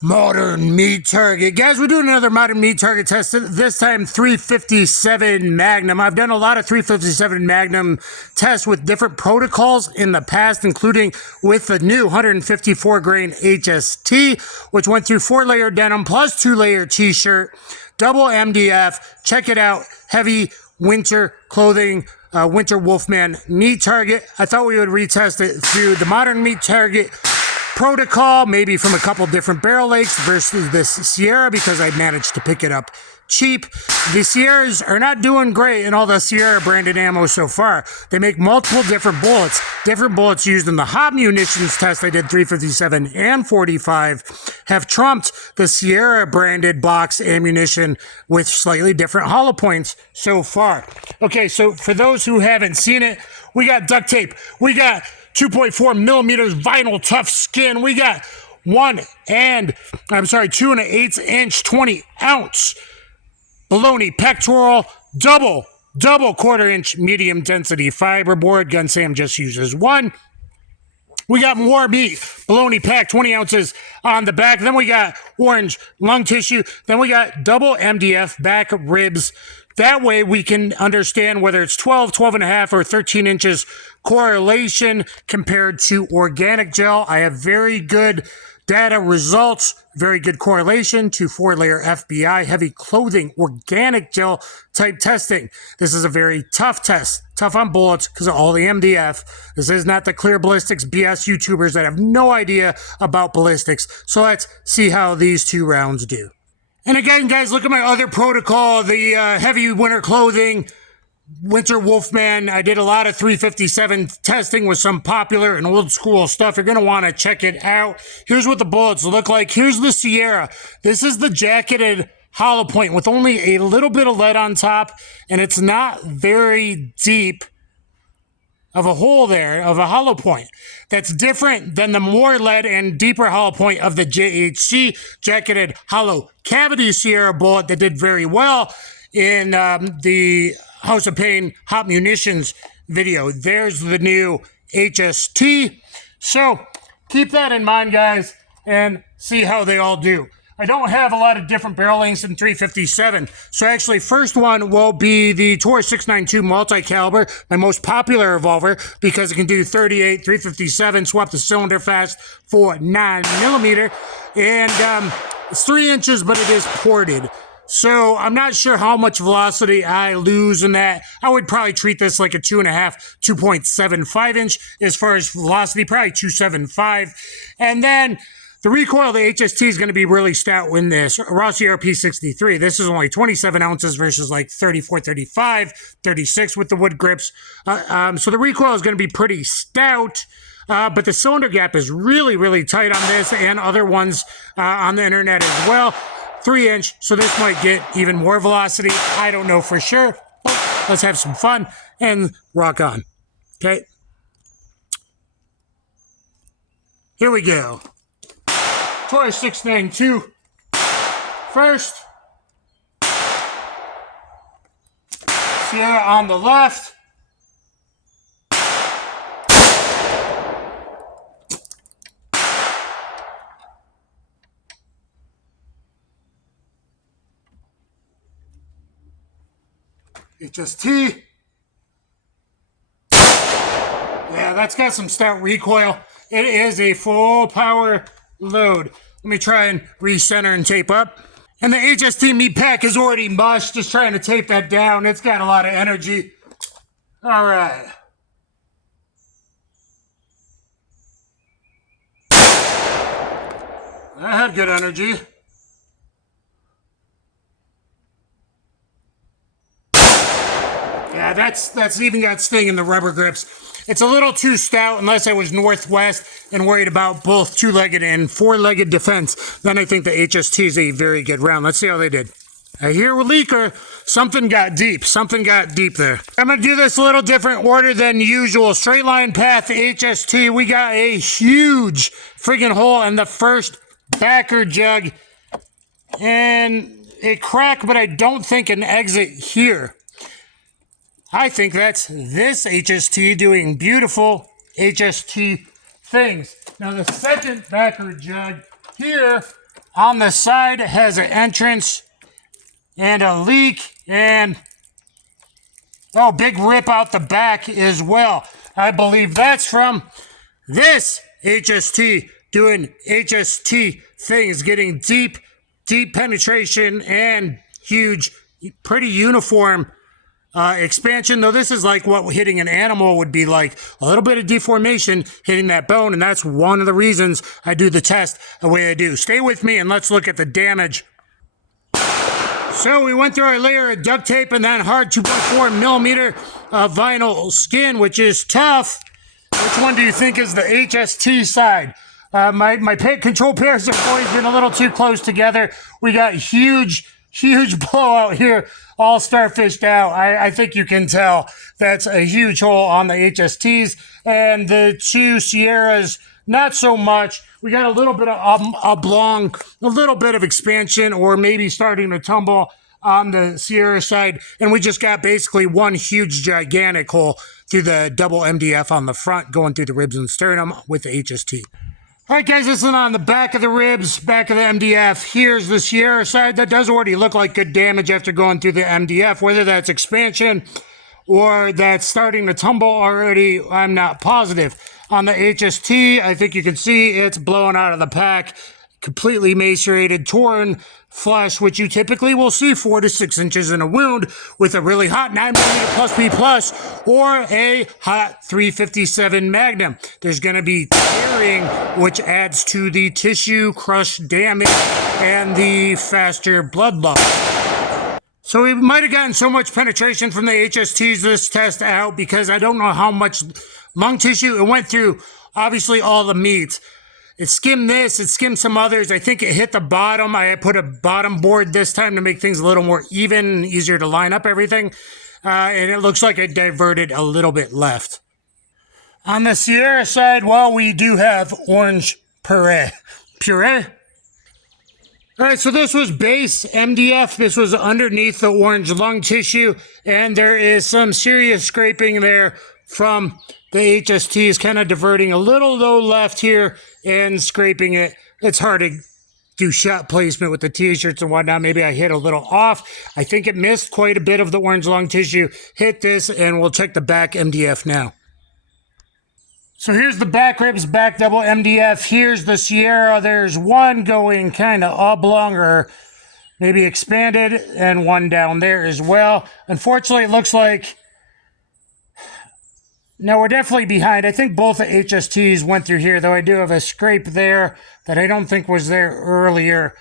Modern meat target. Guys, we're doing another modern meat target test. This time 357 Magnum. I've done a lot of 357 Magnum tests with different protocols in the past, including with the new 154 grain HST, which went through 4-layer denim plus 2-layer t-shirt, double MDF. Check it out. Heavy winter clothing. Winter Wolfman meat target. I thought we would retest it through the modern meat target protocol, maybe from a couple different barrel lengths versus this Sierra, because I managed to pick it up cheap. The Sierras are not doing great in all the Sierra branded ammo so far. They make multiple different bullets. Different bullets used in the hot munitions test I did, 357 and 45, have trumped the Sierra branded box ammunition with slightly different hollow points so far. Okay, so for those who haven't seen it, we got duct tape. We got 2.4 millimeters vinyl tough skin. We got 2 1/8 inch 20 ounce baloney pectoral, double 1/4 inch medium density fiberboard. Gun Sam just uses one. We got more meat, baloney pack, 20 ounces on the back. Then we got orange lung tissue. Then we got double MDF back ribs. That way we can understand whether it's 12, 12.5, or 13 inches correlation compared to organic gel. I have very good data results, very good correlation to 4-layer FBI heavy clothing organic gel type testing. This is a very tough test, tough on bullets because of all the MDF. This is not the clear ballistics BS YouTubers that have no idea about ballistics. So let's see how these two rounds do. And again, guys, look at my other protocol, the heavy winter clothing, Winter Wolfman. I did a lot of 357 testing with some popular and old school stuff. You're going to want to check it out. Here's what the bullets look like. Here's the Sierra. This is the jacketed hollow point with only a little bit of lead on top, and it's not very deep of a hole there, of a hollow point. That's different than the more lead and deeper hollow point of the JHP jacketed hollow cavity Sierra bullet that did very well in the House of Pain hot munitions video. There's the new HST. So keep that in mind, guys, and see how they all do. I don't have a lot of different barrel lengths in 357. So actually, first one will be the Taurus 692 multi-caliber, my most popular revolver, because it can do 38, 357, swap the cylinder fast for 9mm. And it's 3 inches, but it is ported. So I'm not sure how much velocity I lose in that. I would probably treat this like a 2.5, 2.75 inch as far as velocity, probably 2.75. And then the recoil, the HST is going to be really stout in this. Raw CRP 63. This is only 27 ounces versus like 34, 35, 36 with the wood grips. So the recoil is going to be pretty stout. But the cylinder gap is really, really tight on this and other ones on the internet as well. 3 inch, so this might get even more velocity. I don't know for sure. But let's have some fun and rock on. Okay. Here we go. Taurus 692. First. Sierra on the left. HST. Yeah, that's got some stout recoil. It is a full power load. Let me try and recenter and tape up. And the HST meat pack is already mushed. Just trying to tape that down. It's got a lot of energy. All right. That had good energy. Yeah, that's even got sting in the rubber grips. It's a little too stout unless I was Northwest and worried about both two-legged and four-legged defense. Then I think the HST is a very good round. Let's see how they did. I hear with Leaker, something got deep. Something got deep there. I'm going to do this a little different order than usual. Straight line path HST. We got a huge friggin' hole in the first backer jug. And a crack, but I don't think an exit here. I think that's this HST doing beautiful HST things. Now the second backer jug here, On the side, it has an entrance and a leak, and oh, big rip out the back as well. I believe that's from this HST doing HST things, getting deep penetration and huge, pretty uniform expansion, though this is like what hitting an animal would be like. A little bit of deformation hitting that bone, and that's one of the reasons I do the test the way I do. Stay with me and let's look at the damage. So we went through our layer of duct tape and then hard 2.4 millimeter vinyl skin, which is tough. Which one do you think is the HST side? My control pairs have always been a little too close together. We got huge blowout here, all starfished out. I think you can tell that's a huge hole on the HSTs, and the two Sierras, not so much. We got a little bit of oblong, a little bit of expansion, or maybe starting to tumble on the Sierra side, and we just got basically one huge gigantic hole through the double MDF on the front, going through the ribs and sternum with the HST. All right, guys, this is on the back of the ribs, back of the MDF. Here's the Sierra side. That does already look like good damage after going through the MDF. Whether that's expansion or that's starting to tumble already, I'm not positive. On the HST, I think you can see it's blowing out of the pack, completely macerated, torn flesh, which you typically will see 4 to 6 inches in a wound with a really hot 9mm plus B plus or a hot 357 Magnum. There's going to be tearing, which adds to the tissue crush damage and the faster blood loss. So we might have gotten so much penetration from the HSTs this test out because I don't know how much lung tissue it went through. Obviously all the meat. It skimmed this, it skimmed some others. I think it hit the bottom. I put a bottom board this time to make things a little more even, easier to line up everything. And it looks like it diverted a little bit left. On the Sierra side, well, we do have orange puree. Puree? All right, so this was base MDF. This was underneath the orange lung tissue, and there is some serious scraping there from the HSTs, kind of diverting a little low left here and scraping it. It's hard to do shot placement with the t-shirts and whatnot. Maybe I hit a little off. I think it missed quite a bit of the orange lung tissue. Hit this, and we'll check the back MDF now. So here's the back ribs, back double MDF. Here's the Sierra. There's one going kind of oblong or maybe expanded, and one down there as well. Unfortunately, it looks like no, we're definitely behind. I think both the HSTs went through here, though I do have a scrape there that I don't think was there earlier,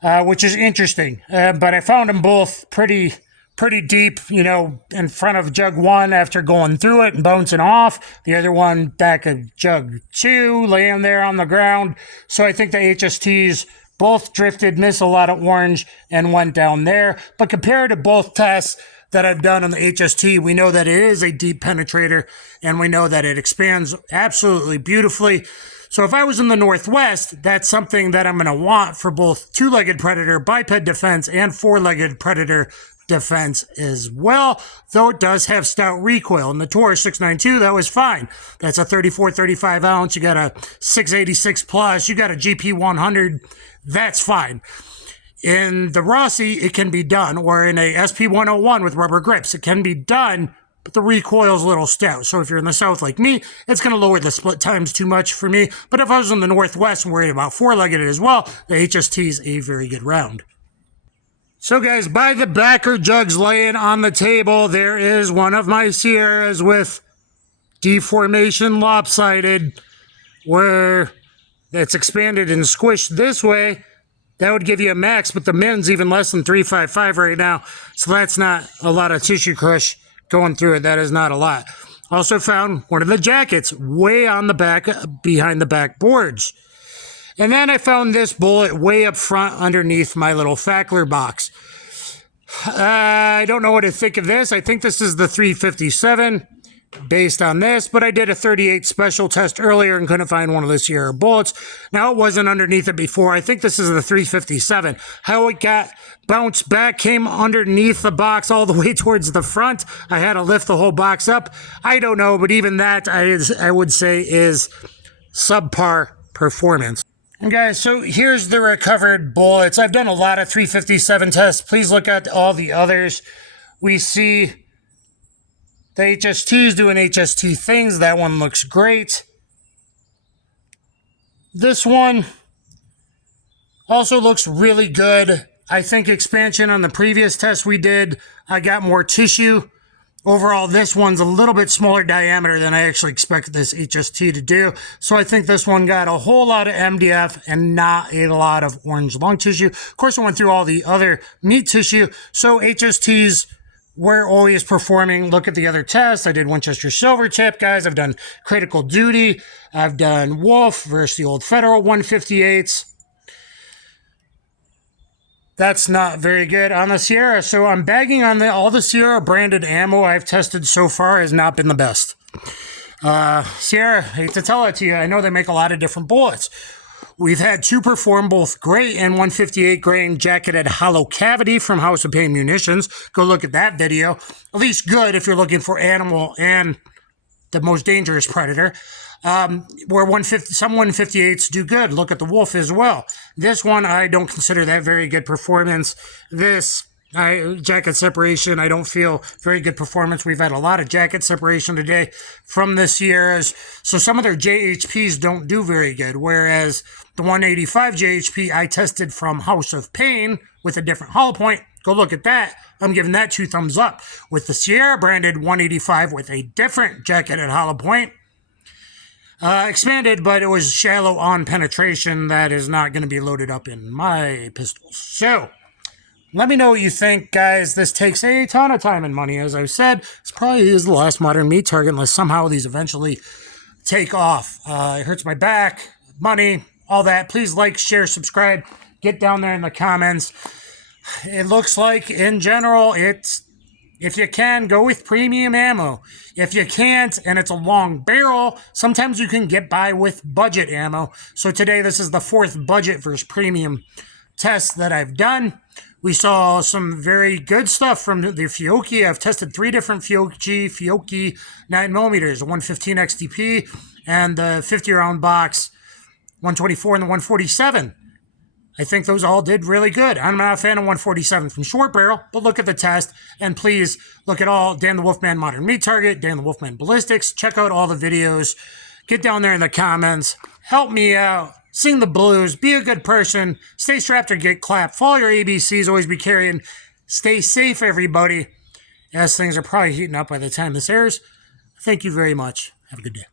which is interesting. But I found them both pretty deep, you know, in front of jug 1 after going through it and bouncing off. The other one back of jug 2, laying there on the ground. So I think the HSTs both drifted, missed a lot of orange, and went down there. But compared to both tests that I've done on the HST, we know that it is a deep penetrator, and we know that it expands absolutely beautifully. So if I was in the Northwest, that's something that I'm going to want for both two-legged predator, biped defense, and four-legged predator defense as well, though it does have stout recoil. In the Taurus 692, that was fine. That's a 34-35 ounce. You got a 686 plus. You got a GP 100. That's fine. In the Rossi, it can be done, or in a SP 101 with rubber grips, it can be done, but the recoil's a little stout. So if you're in the South like me, it's going to lower the split times too much for me. But if I was in the Northwest and worried about four-legged as well, the HST is a very good round. So guys, by the backer jugs laying on the table, there is one of my Sierras with deformation lopsided, where it's expanded and squished this way. That would give you a max, but the min's even less than 355 right now, so that's not a lot of tissue crush going through it. That is not a lot. Also found one of the jackets way on the back, behind the back boards. And then I found this bullet way up front underneath my little Fackler box. I don't know what to think of this. I think this is the 357 based on this, but I did a 38 special test earlier and couldn't find one of the Sierra bullets. Now, it wasn't underneath it before. I think this is the 357. How it got bounced back, came underneath the box all the way towards the front. I had to lift the whole box up. I don't know, but even that I would say is subpar performance. And guys, so here's the recovered bullets. I've done a lot of 357 tests. Please look at all the others. We see the HSTs doing HST things. That one looks great. This one also looks really good. I think expansion on the previous test we did, I got more tissue. Overall, this one's a little bit smaller diameter than I actually expected this HST to do. So I think this one got a whole lot of MDF and not a lot of orange lung tissue. Of course, I went through all the other meat tissue. So HSTs were always performing. Look at the other tests. I did Winchester Silvertip, guys. I've done Critical Duty. I've done Wolf versus the old Federal 158s. That's not very good on the Sierra. So I'm bagging on all the Sierra branded ammo I've tested so far has not been the best. Sierra, I hate to tell it to you, I know they make a lot of different bullets. We've had two perform both great and 158 grain jacketed hollow cavity from House of Pain Munitions. Go look at that video. At least good if you're looking for animal and the most dangerous predator. Where some 158s do good. Look at the Wolf as well. This one, I don't consider that very good performance. This jacket separation, I don't feel very good performance. We've had a lot of jacket separation today from the Sierras. So some of their JHPs don't do very good. Whereas the 185 JHP I tested from House of Pain with a different hollow point. Go look at that. I'm giving that 2 thumbs up. With the Sierra branded 185 with a different jacketed hollow point. Expanded, but it was shallow on penetration. That is not going to be loaded up in my pistols. So, let me know what you think, guys. This takes a ton of time and money. As I've said, this probably is the last modern meat target unless somehow these eventually take off. It hurts my back, money, all that. Please like, share, subscribe. Get down there in the comments. It looks like, in general, if you can, go with premium ammo. If you can't, and it's a long barrel, sometimes you can get by with budget ammo. So today, this is the 4th budget versus premium test that I've done. We saw some very good stuff from the Fiocchi. I've tested 3 different Fiocchi 9mm, the 115 XTP, and the 50-round box 124 and the 147. I think those all did really good. I'm not a fan of 147 from short barrel, but look at the test. And please look at all Dan the Wolfman Modern Meat Target, Dan the Wolfman Ballistics. Check out all the videos. Get down there in the comments. Help me out. Sing the blues. Be a good person. Stay strapped or get clapped. Follow your ABCs. Always be carrying. Stay safe, everybody. As things are probably heating up by the time this airs. Thank you very much. Have a good day.